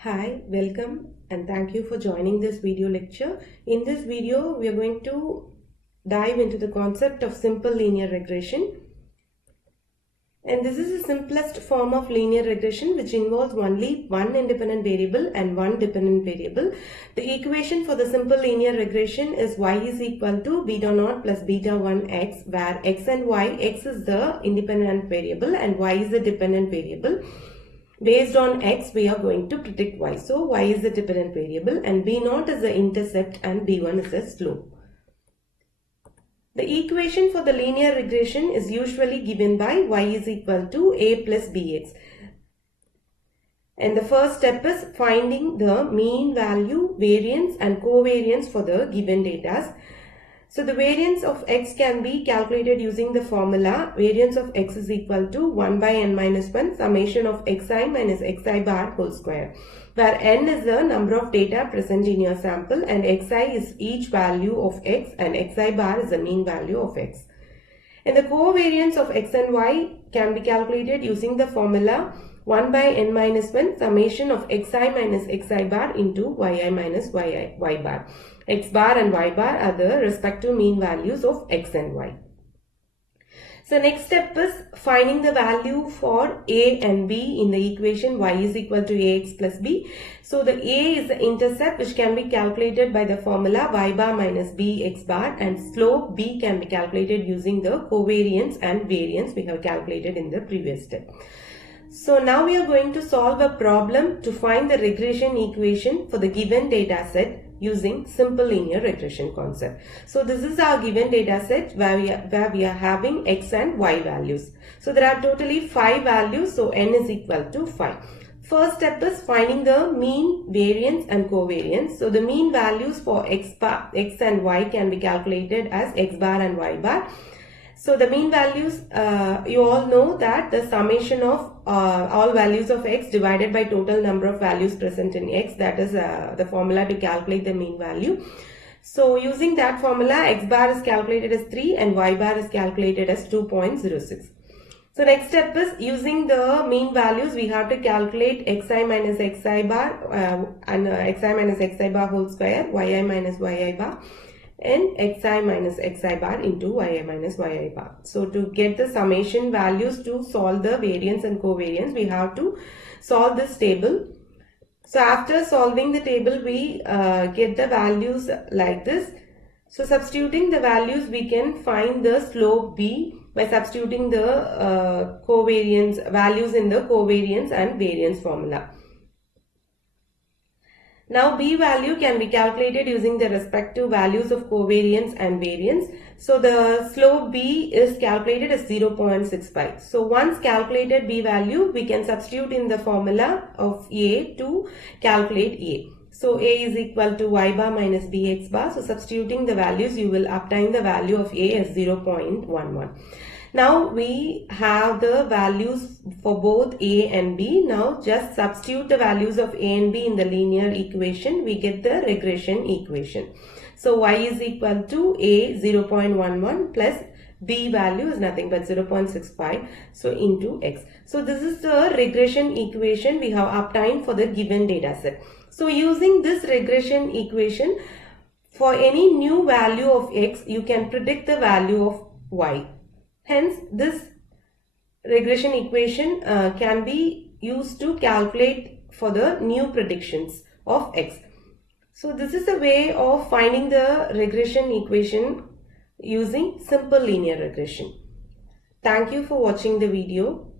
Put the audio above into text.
Hi, welcome and thank you for joining this video lecture. In this video, we are going to dive into the concept of simple linear regression. And this is the simplest form of linear regression which involves only one independent variable and one dependent variable. The equation for the simple linear regression is y is equal to beta naught plus beta 1 x, where x and y, x is the independent variable and y is the dependent variable. Based on x, we are going to predict y. So y is the dependent variable and b0 is the intercept and b1 is the slope. The equation for the linear regression is usually given by y is equal to a plus bx. And the first step is finding the mean value, variance and covariance for the given data. So the variance of x can be calculated using the formula variance of x is equal to 1 by n minus 1 summation of xi minus xi bar whole square, where n is the number of data present in your sample and xi is each value of x and xi bar is the mean value of x. And the covariance of x and y can be calculated using the formula 1 by n minus 1 summation of xi minus xi bar into yi minus y bar. X bar and y bar are the respective mean values of x and y. So next step is finding the value for a and b in the equation y is equal to ax plus b. So the a is the intercept which can be calculated by the formula y bar minus b x bar, and slope b can be calculated using the covariance and variance we have calculated in the previous step. So now we are going to solve a problem to find the regression equation for the given data set using simple linear regression concept. So this is our given data set where we are having x and y values. So there are totally 5 values, so n is equal to 5. First step is finding the mean, variance and covariance. So the mean values for x and y can be calculated as x bar and y bar. So the mean values, you all know that the summation of all values of x divided by total number of values present in x, that is the formula to calculate the mean value. So using that formula, x bar is calculated as 3 and y bar is calculated as 2.06. So next step is using the mean values, we have to calculate xi minus xi bar and xi minus xi bar whole square, yi minus yi bar, and xi minus xi bar into yi minus yi bar. So to get the summation values to solve the variance and covariance, we have to solve this table. So after solving the table, we get the values like this. So substituting the values, we can find the slope b by substituting the covariance values in the covariance and variance formula. Now b value can be calculated using the respective values of covariance and variance. So the slope b is calculated as 0.65. So once calculated b value, we can substitute in the formula of a to calculate a. So a is equal to y bar minus bx bar. So substituting the values, you will obtain the value of a as 0.11. Now we have the values for both a and b. Now just substitute the values of a and b in the linear equation. We get the regression equation. So y is equal to a 0.11 plus b value is nothing but 0.65. So into x. So this is the regression equation we have obtained for the given data set. So using this regression equation, for any new value of x, you can predict the value of y. Hence, this regression equation can be used to calculate for the new predictions of x. So this is a way of finding the regression equation using simple linear regression. Thank you for watching the video.